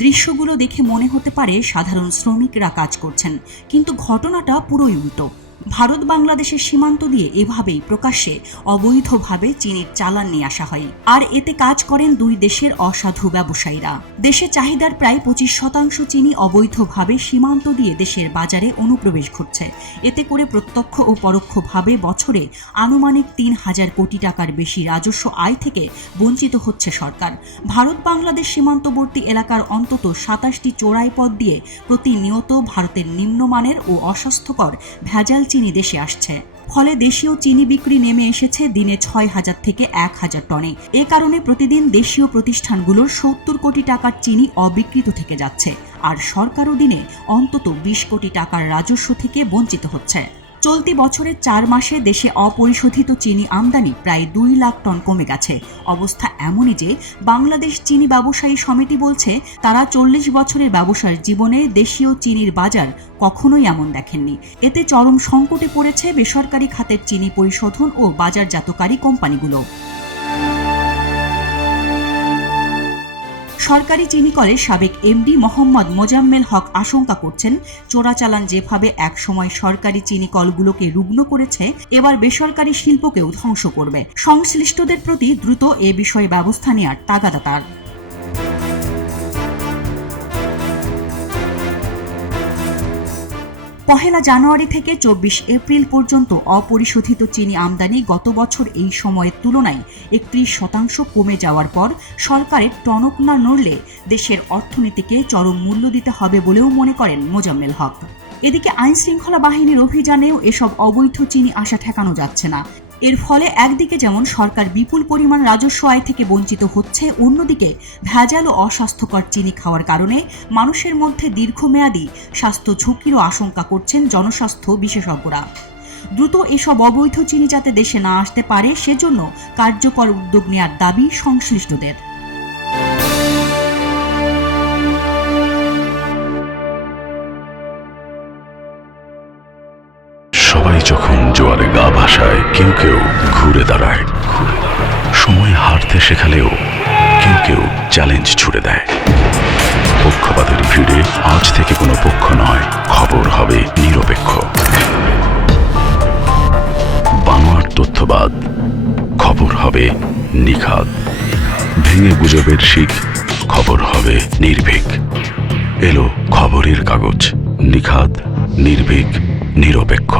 দৃশ্যগুলো দেখে মনে হতে পারে সাধারণ শ্রমিকরা কাজ করছেন, কিন্তু ঘটনাটা পুরোই উল্টো। ভারত বাংলাদেশের সীমান্ত দিয়ে এভাবেই প্রকাশ্যে অবৈধভাবে চিনির চালান নিয়ে আসা হয়, আর এতে কাজ করেন দুই দেশের অসাধু ব্যবসায়ীরা। দেশে চাহিদার প্রায় 25% চিনি অবৈধভাবে সীমান্ত দিয়ে দেশের বাজারে অনুপ্রবেশ ঘটছে। এতে করে প্রত্যক্ষ ও পরোক্ষভাবে বছরে আনুমানিক 3,000 কোটি টাকার বেশি রাজস্ব আয় থেকে বঞ্চিত হচ্ছে সরকার। ভারত বাংলাদেশ সীমান্তবর্তী এলাকার অন্তত 27টি চোরাই পথ দিয়ে প্রতিনিয়ত ভারতের নিম্নমানের ও অস্বাস্থ্যকর ভেজাল চিনি দেশে আসছে। ফলে দেশীয় চিনি বিক্রি নেমে এসেছে দিনে 6,000 থেকে 1,000 টনে। এ কারণে প্রতিদিন দেশীয় প্রতিষ্ঠানগুলোর 70 কোটি টাকার চিনি অবিকৃত থেকে যাচ্ছে, আর সরকারও দিনে অন্তত 20 কোটি টাকার রাজস্ব থেকে বঞ্চিত হচ্ছে। চলতি বছরের 4 মাসে দেশে অপরিশোধিত চিনি আমদানি প্রায় 2 লাখ টন কমে গেছে। অবস্থা এমনই যে বাংলাদেশ চিনি ব্যবসায়ী সমিতি বলছে তারা 40 বছরের ব্যবসার জীবনে দেশীয় চিনির বাজার কখনোই এমন দেখেননি। এতে চরম সংকটে পড়েছে বেসরকারি খাতের চিনি পরিশোধন ও বাজারজাতকারী কোম্পানিগুলো। সরকারি চিনি কলের সাবেক এমডি মোহাম্মদ মোজাম্মেল হক আশঙ্কা করছেন, চোরাচালান যেভাবে একসময় সরকারি চিনি কলগুলোকে রুগ্ন করেছে, এবার বেসরকারি শিল্পকেও ধ্বংস করবে। সংশ্লিষ্টদের প্রতি দ্রুত এ বিষয়ে ব্যবস্থা নেওয়ার তাগাদা তার। পহেলা জানুয়ারি থেকে 24 এপ্রিল পর্যন্ত অপরিশোধিত চিনি আমদানি গত বছর এই সময়ের তুলনায় 31% কমে যাওয়ার পর সরকারের টনক না নড়লে দেশের অর্থনীতিকে চরম মূল্য দিতে হবে বলেও মনে করেন মোজাম্মেল হক। এদিকে আইন শৃঙ্খলা বাহিনীর অভিযানেও এসব অবৈধ চিনি আসা ঠেকানো যাচ্ছে না। এর ফলে একদিকে যেমন সরকার বিপুল পরিমাণ রাজস্ব আয় থেকে বঞ্চিত হচ্ছে, অন্যদিকে ভেজাল ও অস্বাস্থ্যকর চিনি খাওয়ার কারণে মানুষের মধ্যে দীর্ঘমেয়াদী স্বাস্থ্য ঝুঁকিরও আশঙ্কা করছেন জনস্বাস্থ্য বিশেষজ্ঞরা। দ্রুত এসব অবৈধ চিনি যাতে দেশে না আসতে পারে সেজন্য কার্যকর উদ্যোগ নেওয়ার দাবি সংশ্লিষ্টদের। সবাই যখন জোয়ারে গা ভাসায়, কেউ কেউ ঘুরে দাঁড়ায়। সময় হারতে শেখালেও কেউ কেউ চ্যালেঞ্জ ছুড়ে দেয়। পক্ষপাতের ভিড়ে আজ থেকে কোনো পক্ষ নয়, খবর হবে নিরপেক্ষ। বানোয়ার তথ্যবাদ, খবর হবে নিখাদ। ভেঙে গুজবের শিখ, খবর হবে নির্ভীক। এলো খবরের কাগজ, নিখাদ, নির্ভীক, নিরপেক্ষ।